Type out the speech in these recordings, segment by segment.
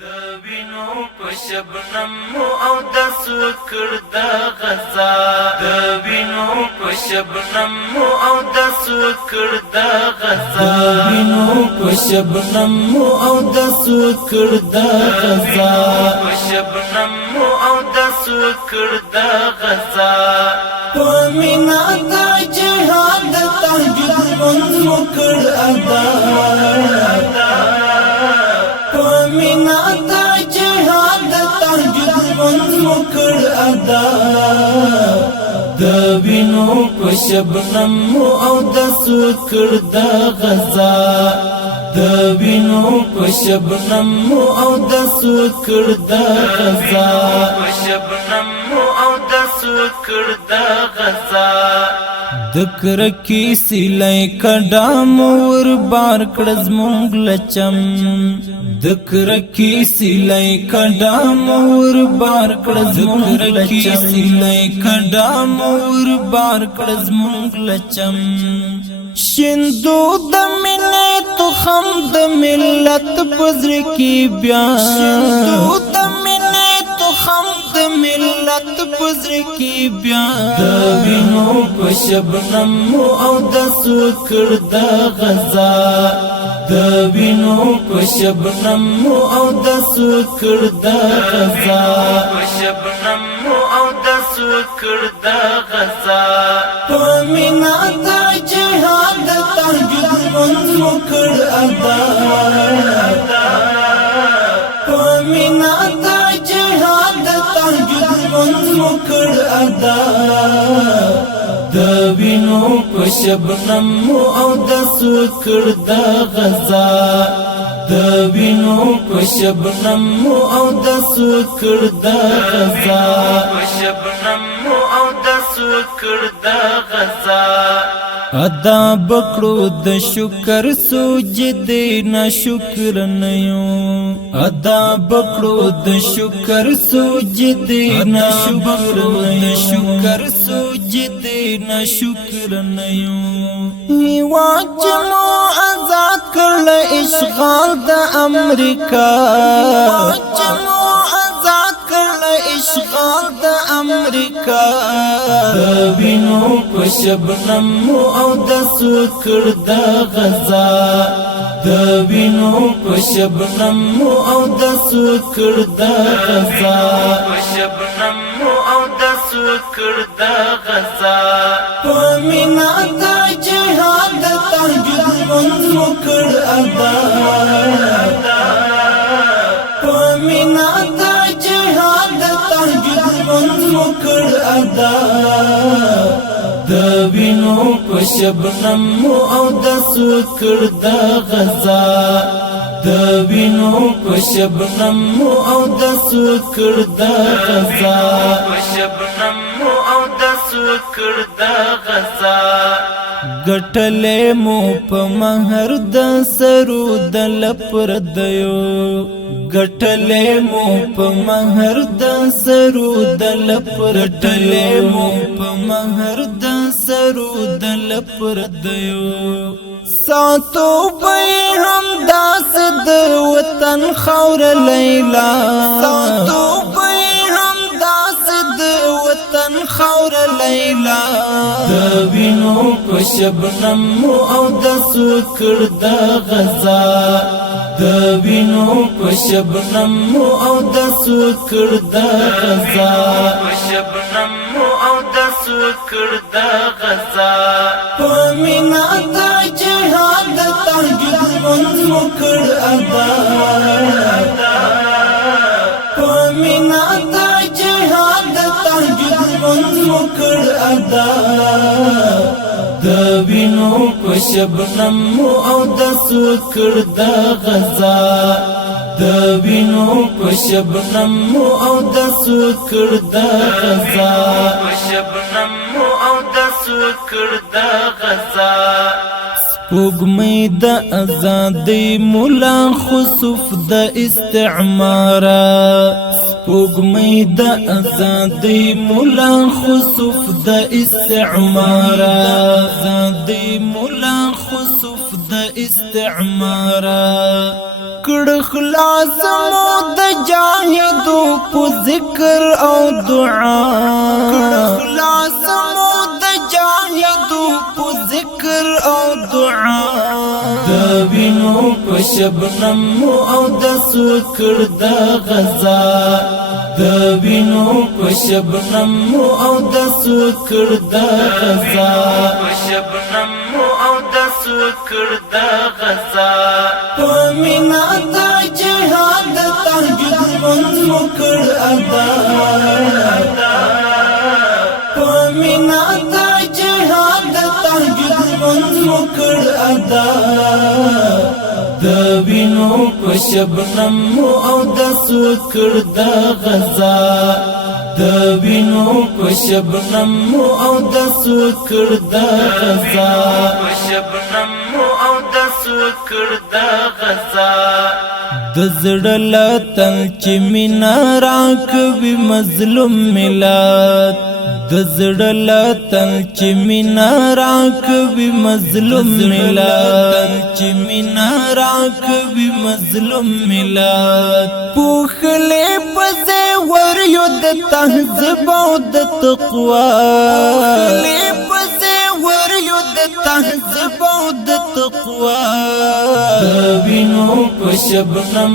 وینو په شبنم او د سکر د غزا د وینو په شبنم او د سکر د غزا وینو په شبنم او د سکر د غزا په شبنم او د سکر د غزا پمینا د جهاد تهجد منکر ادا پمینا د جهاد تهجد منکر ادا د وینو په شبنم او د سکر د غزا د وینو په شبنم او د سکر د غزا په شبنم او د سکر د غزا دکر کی سیلای کډام ور بار کړز مونږ لچم دکر کی سیلای کډام ور بار کړز مونږ لچم سیلای کډام ور بار کړز مونږ لچم شندو د ملت خم د ملت پزر کی بیان شندو د ملت خم د ملت پزر کی بیان د وینو په شبنم او د سکر د غزا د وینو په شبنم او د سکر د غزا په شبنم او د سکر د غزا پمینا د جهاد تهجد منکر ادا پمینا د جهاد تهجد منکر ادا د وینو په شبنم او د سکر د غزا د وینو په شبنم او د سکر د غزا په شبنم او د سکر د غزا ادا بکړو د شکر سوجد نه شکر نیو ادا بکړو د شکر سوجد نه شکر نه شکر سوجد نه شکر نیو واچمو آزاد کړل اشغال د امریکا واچمو آزاد کړل اشغال د امریکا د وینو په شبنم او د سکر د غزا د وینو په شبنم او د سکر د غزا په شبنم او د سکر د غزا پمینا د جهاد تهجد منکر ادا پمینا د جهاد تهجد منکر ادا د وینو په شبنم او د سکر د غزا د وینو په شبنم او د سکر د غزا په شبنم او د سکر د غزا ګټلې مو په مہر د سرو د لپر دیو ګټلې مو په مہر د سرو د لپر ګټلې مو په مہر د سرو د لپر دیو ساتو به هم داس د وطن خور لیلا ساتو به هم داس د وطن خور لیلا د وینو په شبنم او د سکر د غزا د وینو په شبنم او د سکر د غزا په شبنم او د سکر د غزا پمینا د جهاد تهجد منکر ادا پمینا د جهاد تهجد منکر ادا د وینو په شبنم او د سکر د غزا د وینو په شبنم او د سکر د غزا په شبنم او د سکر د غزا سپوږمۍ د ازادۍ مولا خسوف د استعمار سپوږمۍ د ازادۍ مولا خسوف د استعمار ازادۍ مولا خسوف د استعمار کړ خلاص مو د جاهدو په ذکر او دعا کړ خلاص مو د جاهدو په ذکر او دعا د وینو په شبنم او د سکر د غزا د وینو په شبنم او د سکر د غزا په شبنم او د سکر د غزا په مینا د جهاد تهجد منځ وکړ ادا په مینا د جهاد تهجد منځ وکړ ادا د وینو په شبنم او د سکر د غزا د وینو په شبنم او د سکر د غزا په شبنم او د سکر د غزا د زړه لتل چې مینا راکوي مظلوم ملت د زړه لتل چې مینا راکوي مظلوم ملت چې مینا راکوي مظلوم ملت پوخلې پځه ور یو د تهذیب او د تقوا پوخلې پځه ور یو د تهذیب او د تقوا د وینو په شبنم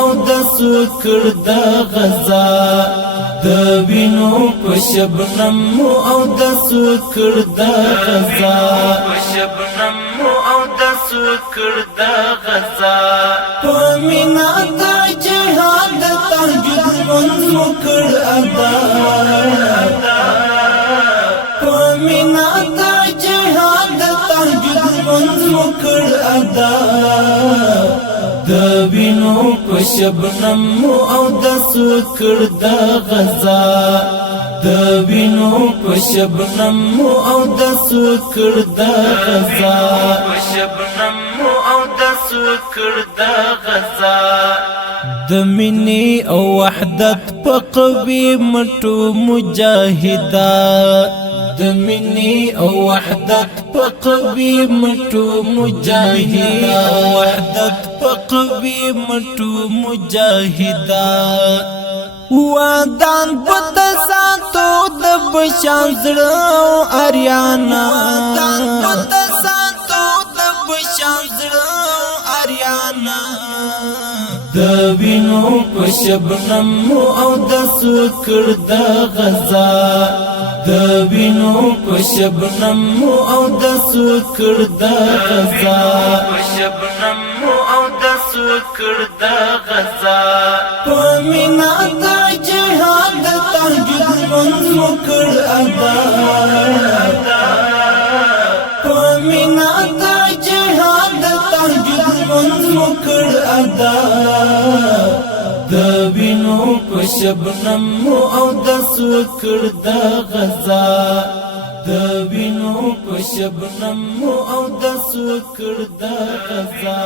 او د سکر د غزا د وینو په شبنم او د سکر د غزا په شبنم او د سکر د غزا په مینا د جهاد تهجد منځ وکړ ادا په مینا د جهاد تهجد منځ وکړ ادا د وینو په شبنم او د سکر د غزا د وینو په شبنم او د سکر د غزا په شبنم او د سکر د غزا د مینې او وحدت په قوي مټو مجاهدا د مینې او وحدت په قوي مټو مجاهدا وحدت په قوي مټو مجاهدا ودان پت ساتو د بشان زړه اریانا ودان پت ساتو د بشان زړه اریانا د وینو په شبنم او د سکر د غزا د وینو په شبنم او د سکر د غزا په شبنم او د سکر د غزا په مینا د جهاد تهجد منځ وکړ ادا په مینا د جهاد تهجد منځ وکړ ادا د وینو په شبنم او د سکر د غزا د وینو په شبنم او د سکر د غزا